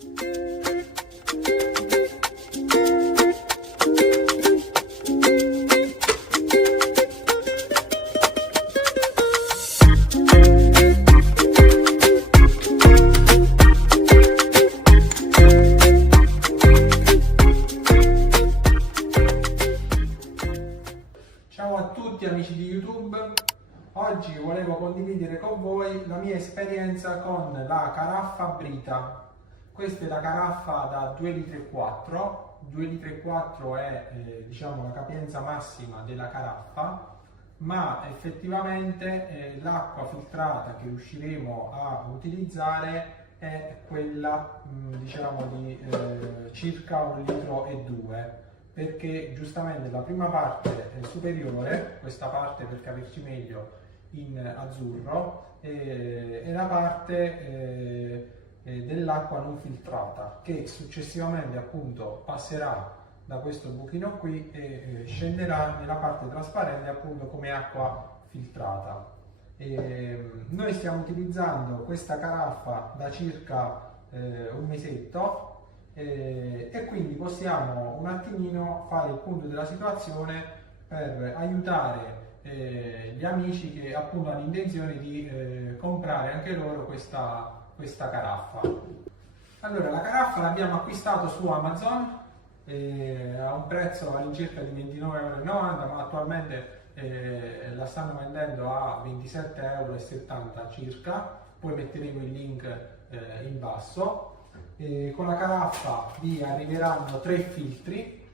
Ciao a tutti amici di YouTube, oggi volevo condividere con voi la mia esperienza con la caraffa Brita. Questa è la caraffa da 2,4 litri, 2,4 litri è diciamo la capienza massima della caraffa, ma effettivamente l'acqua filtrata che riusciremo a utilizzare è quella diciamo di circa 1,2 litri. Perché giustamente la prima parte superiore, questa parte per capirci meglio in azzurro, è la parte dell'acqua non filtrata che successivamente appunto passerà da questo buchino qui e scenderà nella parte trasparente appunto come acqua filtrata. Noi stiamo utilizzando questa caraffa da circa un mesetto. E quindi possiamo un attimino fare il punto della situazione per aiutare gli amici che appunto hanno intenzione di comprare anche loro questa caraffa. Allora, la caraffa l'abbiamo acquistato su Amazon a un prezzo all'incirca di 29,90 €, ma attualmente la stanno vendendo a 27,70 € circa. Poi metteremo il link in basso. Con la caraffa vi arriveranno 3 filtri,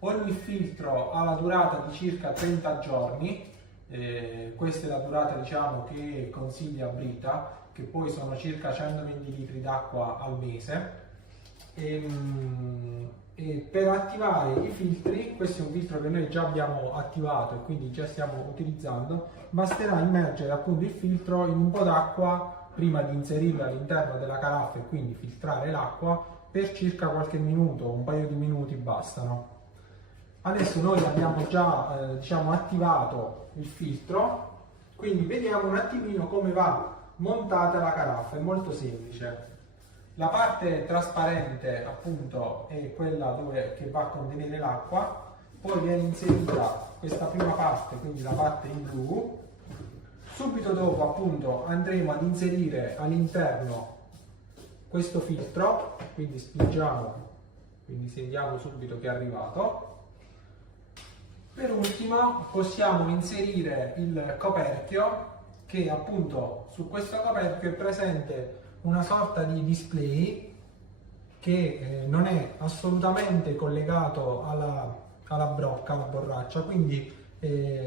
ogni filtro ha la durata di circa 30 giorni, questa è la durata diciamo che consiglia Brita, che poi sono circa 120 litri d'acqua al mese. E per attivare i filtri, questo è un filtro che noi già abbiamo attivato e quindi già stiamo utilizzando, basterà immergere appunto il filtro in un po' d'acqua prima di inserirlo all'interno della caraffa e quindi filtrare l'acqua per circa qualche minuto, un paio di minuti bastano. Adesso noi abbiamo già diciamo attivato il filtro, quindi vediamo un attimino come va montata la caraffa. È molto semplice. La parte trasparente appunto è quella che va a contenere l'acqua, poi viene inserita questa prima parte, quindi la parte in blu. Subito dopo appunto andremo ad inserire all'interno questo filtro, quindi spingiamo, quindi sentiamo subito che è arrivato. Per ultimo possiamo inserire il coperchio, che appunto su questo coperchio è presente una sorta di display che non è assolutamente collegato alla brocca, alla borraccia, quindi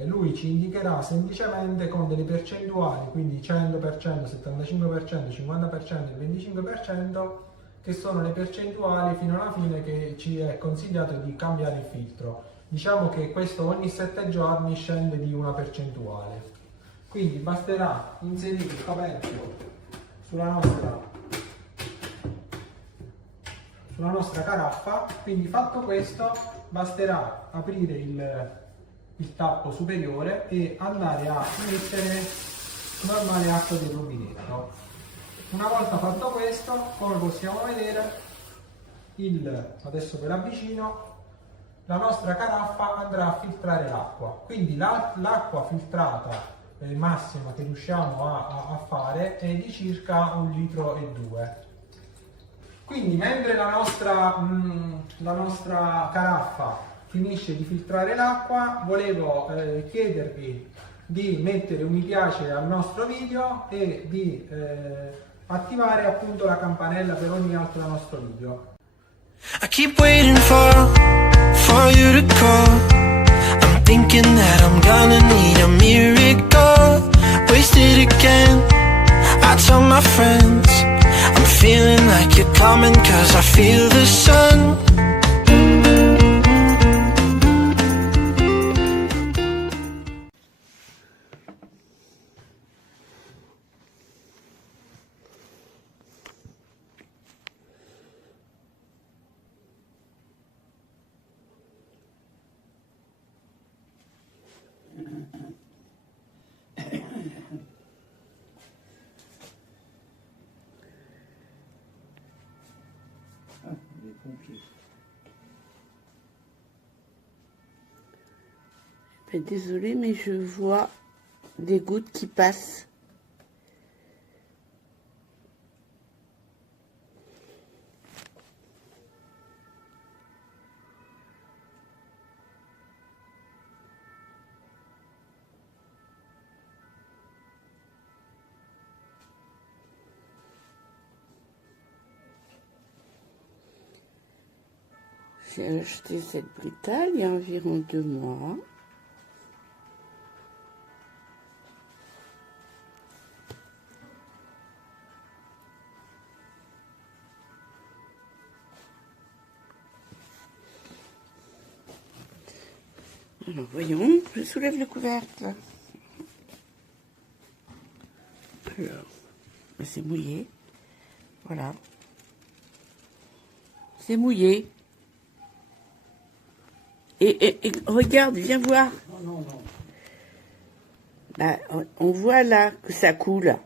lui ci indicherà semplicemente con delle percentuali, quindi 100%, 75%, 50% e 25%, che sono le percentuali fino alla fine che ci è consigliato di cambiare il filtro. Diciamo che questo ogni 7 giorni scende di una percentuale. Quindi basterà inserire il coperchio sulla nostra caraffa. Quindi fatto questo basterà aprire il tappo superiore e andare a mettere normale acqua del rubinetto. Una volta fatto questo, come possiamo vedere, adesso ve l'avvicino, la nostra caraffa andrà a filtrare l'acqua. Quindi l'acqua filtrata massima che riusciamo a fare è di circa 1,2 litri. Quindi mentre la nostra caraffa finisce di filtrare l'acqua, volevo chiedervi di mettere un mi piace al nostro video e di attivare appunto la campanella per ogni altro nostro video. I keep waiting for you to call. I'm thinking that I'm gonna need a miracle. Wasted again, I tell my friends I'm feeling like you're coming, 'cause I feel the sun. pompiers. Ben, désolée, mais je vois des gouttes qui passent. J'ai acheté cette Brita il y a environ 2 mois. Alors voyons, je soulève le couvercle. Alors, c'est mouillé. Voilà. C'est mouillé. Et regarde, viens voir. Non, non, non. Bah, on voit là que ça coule.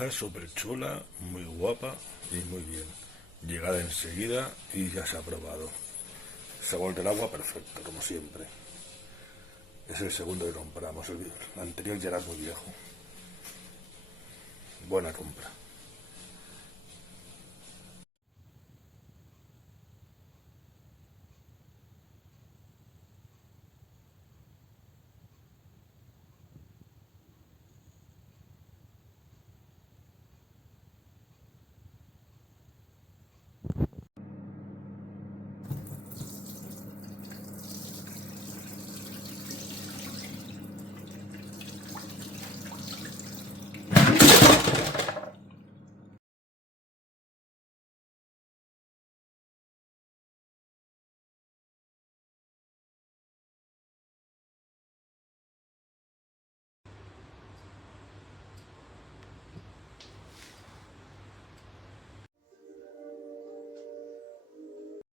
Está súper chula, muy guapa y muy bien. Llegada enseguida y ya se ha probado. Sabor del agua perfecto, como siempre. Es el segundo que compramos. El anterior ya era muy viejo. Buena compra.